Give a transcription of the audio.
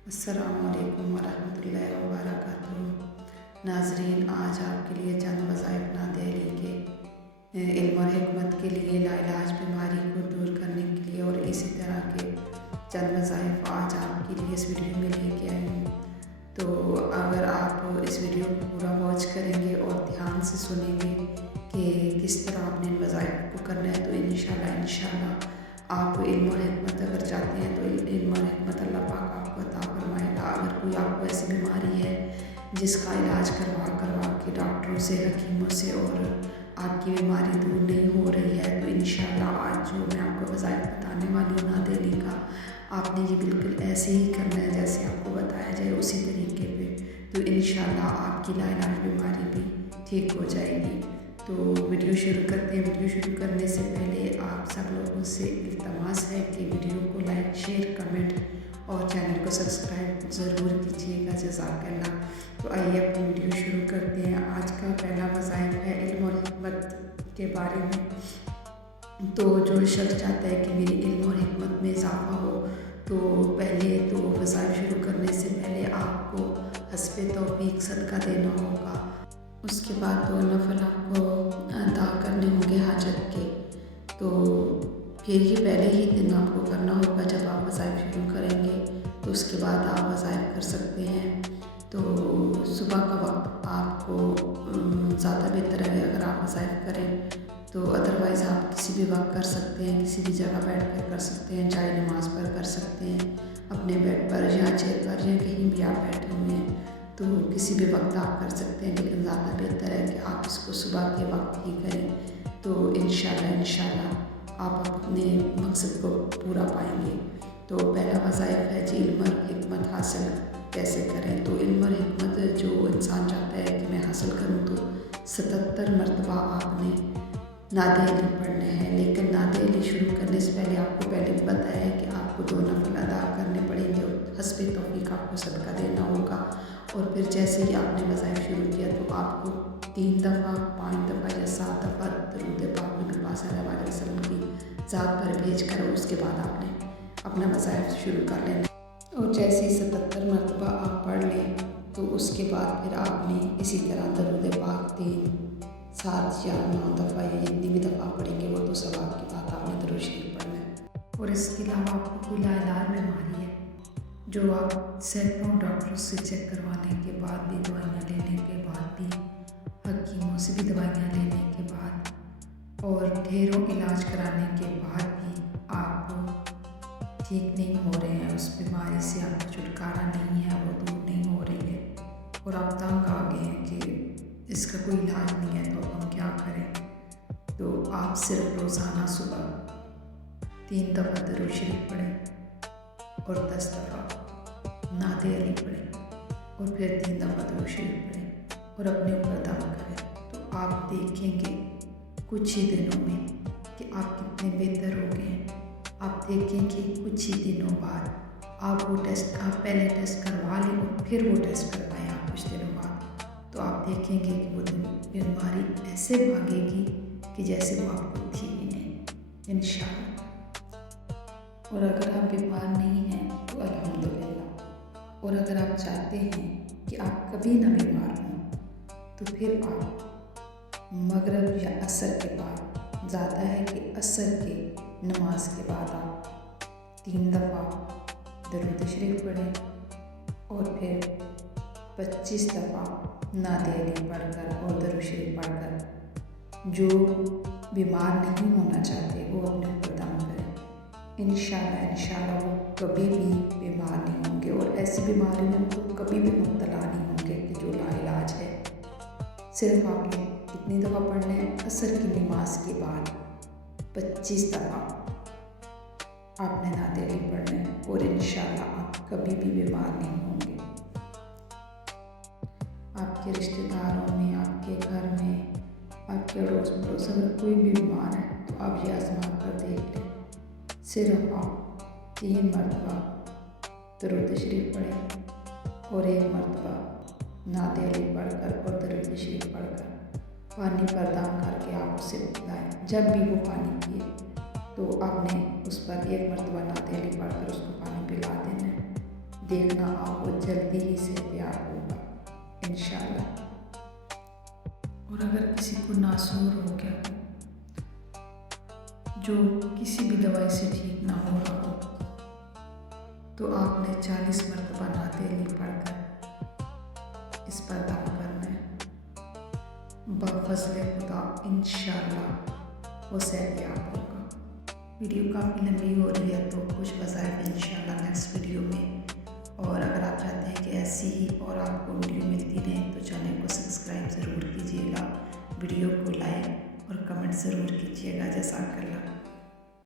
अस्सलाम वालेकुम वरहमतुल्लाहि वबरकातुहू। नाज़रीन, आज आपके लिए चंद वज़ाइफ नादिली के इल्म और हिकमत के लिए, लाइलाज बीमारी को दूर करने के लिए और इसी तरह के चंद वज़ाइफ आज आपके लिए इस वीडियो में लेके आई हूँ। तो अगर आप इस वीडियो को पूरा वॉच करेंगे और ध्यान से सुनेंगे कि किस तरह आपने इन वज़ाइफ को करना है, तो इंशाल्लाह आप इल्म और हिकमत अगर चाहते हैं तो इल्म और हिकमत अल्लाह पाक आपको अता फरमाएगा। अगर कोई आपको ऐसी बीमारी है जिसका इलाज करवा के डॉक्टरों से, हकीमों से और आपकी बीमारी दूर नहीं हो रही है, तो इंशाल्लाह आज जो मैं आपको वज़ाइफ बताने वाली हूँ नादिली का, आपने ये बिल्कुल ऐसे ही करना है जैसे आपको बताया जाए, उसी तरीके पे। तो इंशाल्लाह आपकी लाइलाज बीमारी भी ठीक हो जाएगी। तो वीडियो शुरू करते हैं। वीडियो शुरू करने से पहले आप सब लोगों से इल्तमास है कि वीडियो को लाइक, शेयर, कमेंट और चैनल को सब्सक्राइब ज़रूर कीजिएगा। जज़ाकल्लाह। तो आइए अपनी वीडियो शुरू करते हैं। आज का पहला वज़ाइफ है इल्म और हिकमत के बारे में। तो जो शख्स चाहता है कि मेरी इल्म और हिकमत में इजाफ़ा हो, तो पहले तो वज़ाइफ शुरू करने से पहले आपको हस्बे तौफीक सदका देना होगा। उसके बाद 2 नफ़ल आपको अदा करने होंगे हाजत के। तो फिर ये पहले ही दिन आपको करना होगा जब आप वज़ाइफ शुरू करेंगे, तो उसके बाद आप वज़ाइफ कर सकते हैं। तो सुबह का वक्त आपको ज़्यादा बेहतर है अगर आप वज़ाइफ करें। तो अदरवाइज़ आप किसी भी वक्त कर सकते हैं, किसी भी जगह बैठ कर सकते हैं, चाहे नमाज पर कर सकते हैं, अपने बेड पर या चेयर पर या कहीं भी आप बैठे हुए हैं, तो किसी भी वक्त आप कर सकते हैं। लेकिन ज़्यादा बेहतर है कि आप इसको सुबह के वक्त ही करें। तो इंशाल्लाह आप अपने मकसद को पूरा पाएंगे। तो पहला वज़ाइफ है जी, इल्म और हिकमत हासिल कैसे करें। तो इल्म और हिकमत जो इंसान चाहता है कि मैं हासिल करूं, तो 77 मरतबा आपने नादिली पढ़ने हैं। लेकिन नादिली शुरू करने से पहले आपको पहले भी बताया है कि आपको 2 नफ़ल अदा करने पड़ेंगे और हस्बे तौफीक आपको सदका देना होगा। और फिर जैसे ही आपने वज़ाइफ शुरू किया तो आपको 3 दफ़ा, 5 दफ़ा या 7 दफ़ा दरूद पाक नबी पाक सल्लल्लाहु अलैहि वसल्लम की ज़ात पर भेज कर उसके बाद आपने अपना वज़ाइफ शुरू कर लेना। और जैसे ही 77 मरतबा आप पढ़ लें, तो उसके बाद फिर आपने इसी तरह दरूद पाक 3, 7 या 9 दफ़ा या जितनी भी दफ़ा पढ़ेंगे वो तो सब आपकी बात, आपने दरूद शरीफ पढ़ना है। और इसके अलावा आपको कोई लाइलाज बीमारी है जो आप सैकड़ों डॉक्टरों से चेक करवाने के बाद भी, दवाइयाँ लेने के बाद भी, हकीमों से भी दवाइयाँ लेने के बाद और ढेरों इलाज कराने के बाद भी आप ठीक नहीं हो रहे हैं, उस बीमारी से आपका छुटकारा नहीं है, वो दूर नहीं हो रही है और आप तंग आ गए हैं कि इसका कोई इलाज नहीं है, तो हम क्या करें। तो आप सिर्फ रोज़ाना सुबह 3 दफ़ा दरूद शरीफ पढ़ें और 10 दफ़ा नादिली पढ़ें और फिर 3 दफ़ा दरूद शरीफ पढ़ें और अपने ऊपर दम करें। तो आप देखेंगे कुछ ही दिनों में कि आप कितने बेहतर हो गए हैं। आप देखेंगे कुछ ही दिनों बाद आप पहले टेस्ट करवा लें और फिर वो टेस्ट करवाएं आप कुछ दिनों बाद, तो आप देखेंगे कि वो बीमारी ऐसे भागेगी कि जैसे वो आपको थी ही नहीं, इंशाअल्लाह। और अगर आप बीमार नहीं हैं तो अल्हम्दुलिल्लाह। और अगर आप चाहते हैं कि आप कभी ना बीमार हों, तो फिर आप मगरिब या असर के बाद, ज़्यादा है कि असर के नमाज के बाद आप 3 दफ़ा दरूद शरीफ पढ़ें और फिर 25 दफ़ा नादिली पढ़कर और दरूद शरीफ पढ़कर जो बीमार नहीं होना चाहते वो अपने ऊपर दम करें। इंशाल्लाह वो कभी भी बीमार नहीं होंगे और ऐसी बीमारी में तो कभी भी मुब्तला नहीं होंगे कि जो लाइलाज है। सिर्फ आपने कितनी दफ़ा पढ़ना है, असर की नमाज के बाद 25 दफ़ा आपने नादिली पढ़ना है और इंशाल्लाह आप कभी भी बीमार नहीं होंगे। आपके रिश्तेदारों में, आपके घर में, आपके अड़ोस पड़ोस अगर कोई भी बीमार है तो आप ये आजमा कर देख लें। सिर्फ आप 3 मरतबा दरूद शरीफ पढ़ें और 1 मरतबा नादिली पढ़कर और दरूद शरीफ पढ़कर पानी पर दम करके आप उसे पिलाएं। जब भी वो पानी पिए तो आपने उस पर 1 मरतबा नादिली पढ़कर उसको पानी पिला देना है। देखना आपको जल्दी ही सेहतयाब होगा इंशाल्लाह। और अगर किसी को नासूर हो गया जो किसी भी दवाई से ठीक ना हो रहा हो, तो आपने 40 मरतबा नाते अली पढ़कर इस पर दम करना है। बफ़ज़्ल खुदा इंशाल्लाह वो सेहतयाब होगा। वीडियो काफ़ी लंबी हो रही है, तो कुछ वज़ाइफ इंशाल्लाह नेक्स्ट वीडियो में। और अगर आप चाहते हैं कि ऐसी ही और आपको वीडियो मिलती रहे तो चैनल को सब्सक्राइब ज़रूर कीजिएगा, वीडियो को लाइक और कमेंट ज़रूर कीजिएगा। जज़ाकल्लाह।